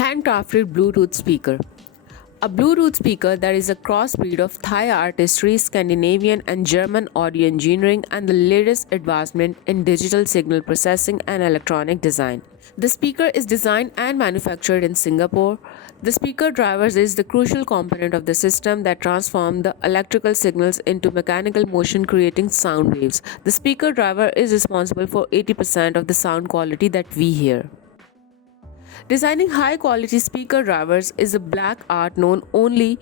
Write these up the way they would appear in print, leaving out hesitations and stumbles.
Handcrafted Bluetooth speaker. A Bluetooth speaker that is a crossbreed of Thai artistry, Scandinavian and German audio engineering, and the latest advancement in digital signal processing and electronic design. The speaker is designed and manufactured in Singapore. The speaker drivers is the crucial component of the system that transform the electrical signals into mechanical motion, creating sound waves. The speaker driver is responsible for 80% of the sound quality that we hear. Designing high quality speaker drivers is a black art known only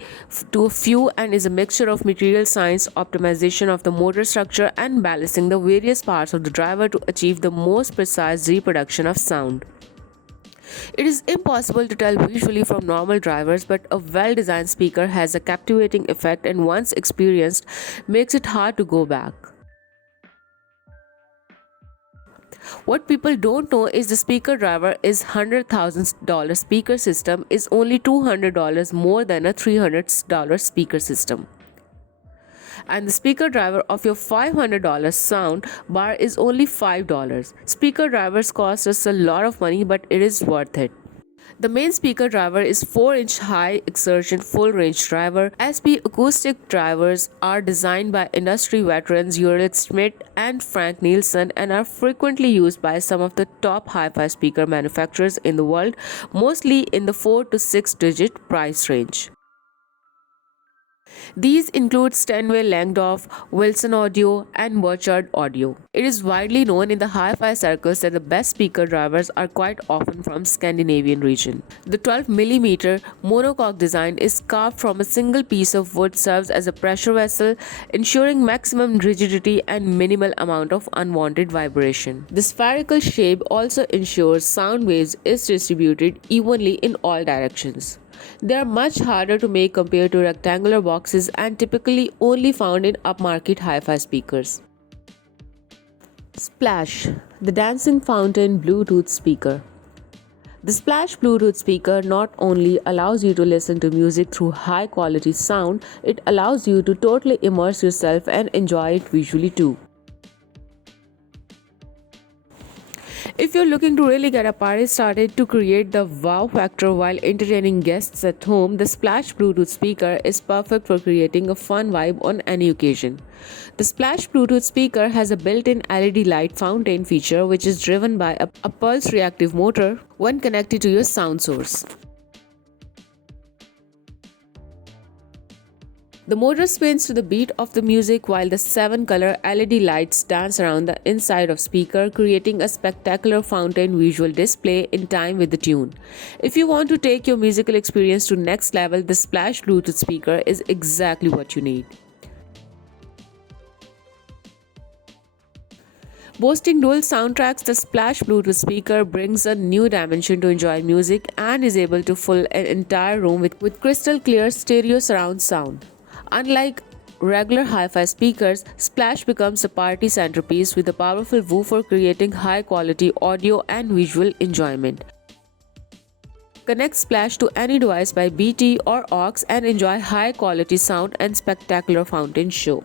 to a few and is a mixture of material science, optimization of the motor structure, and balancing the various parts of the driver to achieve the most precise reproduction of sound. It is impossible to tell visually from normal drivers, but a well designed speaker has a captivating effect and once experienced makes it hard to go back. What people don't know is the speaker driver is $100,000 speaker system is only $200 more than a $300 speaker system. And the speaker driver of your $500 sound bar is only $5. Speaker drivers cost us a lot of money, but it is worth it. The main speaker driver is 4-inch high exertion full range driver. SP acoustic drivers are designed by industry veterans Ulrich Schmidt and Frank Nielsen and are frequently used by some of the top hi-fi speaker manufacturers in the world, mostly in the 4 to 6 digit price range. These include Steinway Langdorf, Wilson Audio, and Burchard Audio. It is widely known in the hi-fi circles that the best speaker drivers are quite often from Scandinavian region. The 12mm monocoque design is carved from a single piece of wood, serves as a pressure vessel, ensuring maximum rigidity and minimal amount of unwanted vibration. The spherical shape also ensures sound waves is distributed evenly in all directions. They are much harder to make compared to rectangular boxes and typically only found in upmarket hi-fi speakers. Splash, the dancing fountain Bluetooth speaker. The Splash Bluetooth speaker not only allows you to listen to music through high quality sound, it allows you to totally immerse yourself and enjoy it visually too. If you're looking to really get a party started to create the wow factor while entertaining guests at home, the Splash Bluetooth speaker is perfect for creating a fun vibe on any occasion. The Splash Bluetooth speaker has a built-in LED light fountain feature which is driven by a pulse reactive motor when connected to your sound source. The motor spins to the beat of the music while the 7-color LED lights dance around the inside of speaker, creating a spectacular fountain visual display in time with the tune. If you want to take your musical experience to next level, the Splash Bluetooth speaker is exactly what you need. Boasting dual soundtracks, the Splash Bluetooth speaker brings a new dimension to enjoy music and is able to fill an entire room with crystal clear stereo surround sound. Unlike regular hi-fi speakers, Splash becomes a party centerpiece with a powerful woofer creating high-quality audio and visual enjoyment. Connect Splash to any device by BT or aux and enjoy high-quality sound and spectacular fountain show.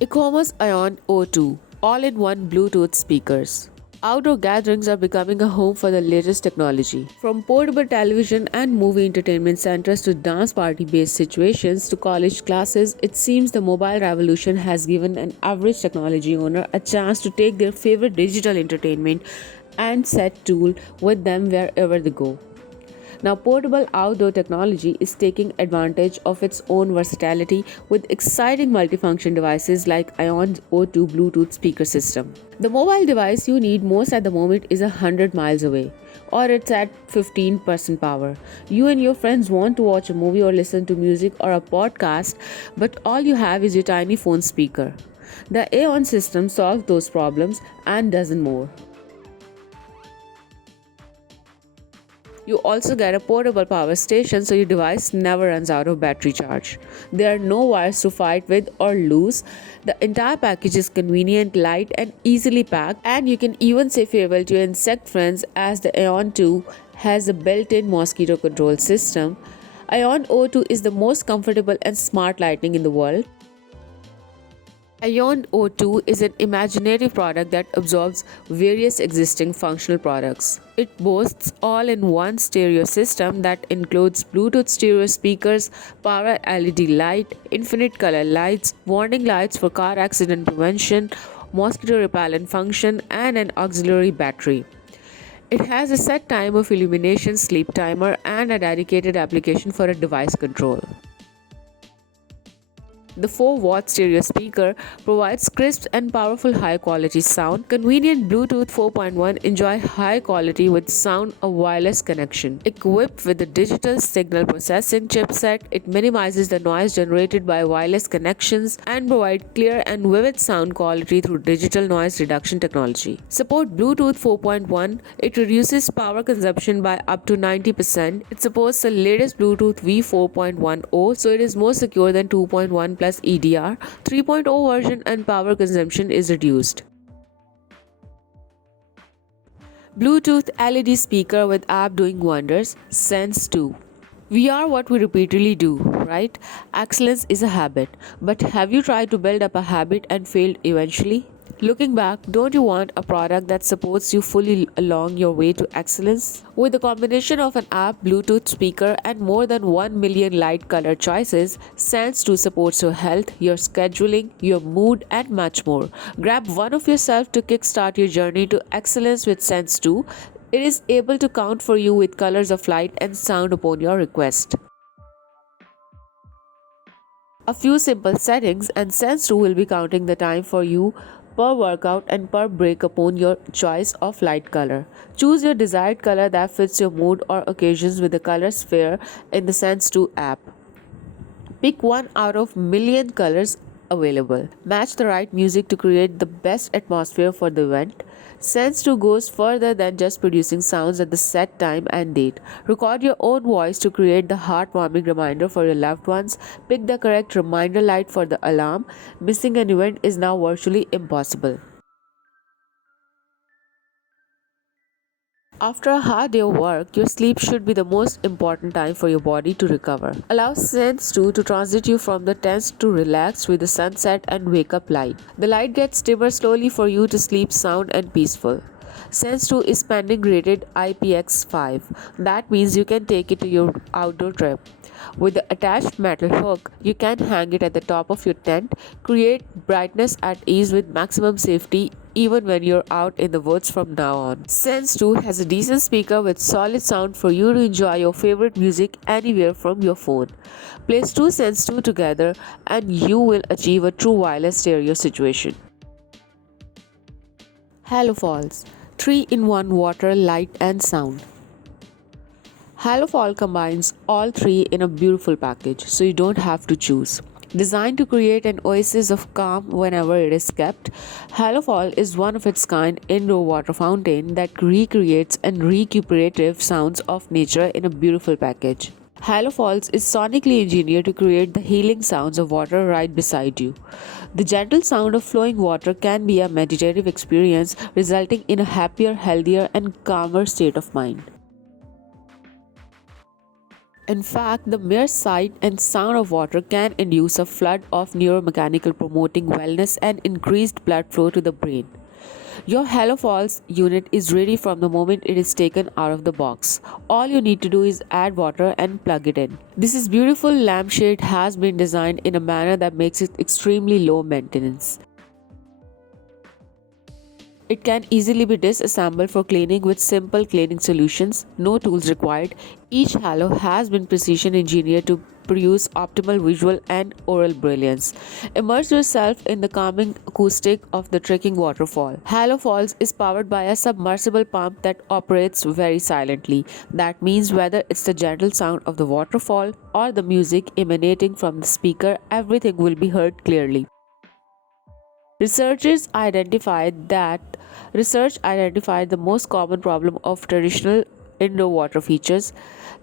Ecomos Ion O2 all-in-one Bluetooth speakers. Outdoor gatherings are becoming a home for the latest technology. From portable television and movie entertainment centers to dance party-based situations to college classes, it seems the mobile revolution has given an average technology owner a chance to take their favorite digital entertainment and set tool with them wherever they go. Now, portable outdoor technology is taking advantage of its own versatility with exciting multifunction devices like Ion O2 Bluetooth speaker system. The mobile device you need most at the moment is 100 miles away, or it's at 15% power. You and your friends want to watch a movie or listen to music or a podcast, but all you have is your tiny phone speaker. The Aeon system solves those problems and does more. You also get a portable power station so your device never runs out of battery charge. There are no wires to fight with or lose. The entire package is convenient, light and easily packed, and you can even say farewell to your insect friends as the Aeon 2 has a built-in mosquito control system. Ion O2 is the most comfortable and smart lighting in the world. Ion O2 is an imaginative product that absorbs various existing functional products. It boasts all-in-one stereo system that includes Bluetooth stereo speakers, power LED light, infinite color lights, warning lights for car accident prevention, mosquito repellent function, and an auxiliary battery. It has a set time of illumination sleep timer and a dedicated application for a device control. The 4-watt stereo speaker provides crisp and powerful high-quality sound. Convenient Bluetooth 4.1 enjoy high quality with sound a wireless connection. Equipped with a digital signal processing chipset, it minimizes the noise generated by wireless connections and provides clear and vivid sound quality through digital noise reduction technology. Support Bluetooth 4.1. It reduces power consumption by up to 90%. It supports the latest Bluetooth V4.10, so it is more secure than 2.1 plus EDR. 3.0 version and power consumption is reduced. Bluetooth LED speaker with app doing wonders. Sense 2. We are what we repeatedly do, right? Excellence is a habit. But have you tried to build up a habit and failed eventually? Looking back, don't you want a product that supports you fully along your way to excellence? With a combination of an app, Bluetooth speaker, and more than 1 million light color choices, Sense 2 supports your health, your scheduling, your mood, and much more. Grab one of yourself to kickstart your journey to excellence with Sense 2. It is able to count for you with colors of light and sound upon your request. A few simple settings and Sense 2 will be counting the time for you per workout and per break upon your choice of light color. Choose your desired color that fits your mood or occasions with the color sphere in the Sense 2 app. Pick one out of million colors available. Match the right music to create the best atmosphere for the event. Sense 2 goes further than just producing sounds at the set time and date. Record your own voice to create the heartwarming reminder for your loved ones. Pick the correct reminder light for the alarm. Missing an event is now virtually impossible. After a hard day of work, your sleep should be the most important time for your body to recover. Allow Sense 2 to transit you from the tense to relaxed with the sunset and wake up light. The light gets dimmer slowly for you to sleep sound and peaceful. Sense 2 is pending rated IPX5. That means you can take it to your outdoor trip. With the attached metal hook, you can hang it at the top of your tent, create brightness at ease with maximum safety even when you're out in the woods from now on. Sense 2 has a decent speaker with solid sound for you to enjoy your favorite music anywhere from your phone. Place two Sense 2 together and you will achieve a true wireless stereo situation. Halofalls 3-in-1 water, light and sound. Halofall combines all three in a beautiful package, so you don't have to choose. Designed to create an oasis of calm whenever it is kept, Halofall is one of its kind indoor water fountain that recreates and recuperative sounds of nature in a beautiful package. Halofalls is sonically engineered to create the healing sounds of water right beside you. The gentle sound of flowing water can be a meditative experience, resulting in a happier, healthier, and calmer state of mind. In fact, the mere sight and sound of water can induce a flood of neuromechanical promoting wellness and increased blood flow to the brain. Your HelloFalls unit is ready from the moment it is taken out of the box. All you need to do is add water and plug it in. This beautiful lampshade has been designed in a manner that makes it extremely low maintenance. It can easily be disassembled for cleaning with simple cleaning solutions, no tools required. Each halo has been precision engineered to produce optimal visual and oral brilliance. Immerse yourself in the calming acoustic of the trickling waterfall. Halo Falls is powered by a submersible pump that operates very silently. That means whether it's the gentle sound of the waterfall or the music emanating from the speaker, everything will be heard clearly. Research identified the most common problem of traditional indoor water features,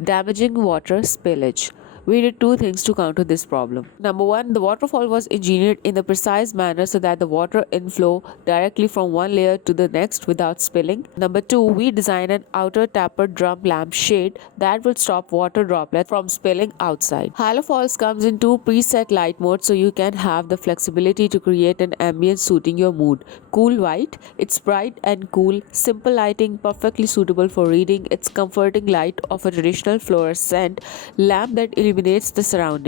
damaging water spillage. We did two things to counter this problem. Number one, the waterfall was engineered in a precise manner so that the water inflow directly from one layer to the next without spilling. Number two, we designed an outer tapered drum lamp shade that will stop water droplets from spilling outside. Halofalls comes in two preset light modes so you can have the flexibility to create an ambience suiting your mood. Cool white, it's bright and cool, simple lighting perfectly suitable for reading. It's comforting light of a traditional fluorescent lamp that illuminates the surroundings.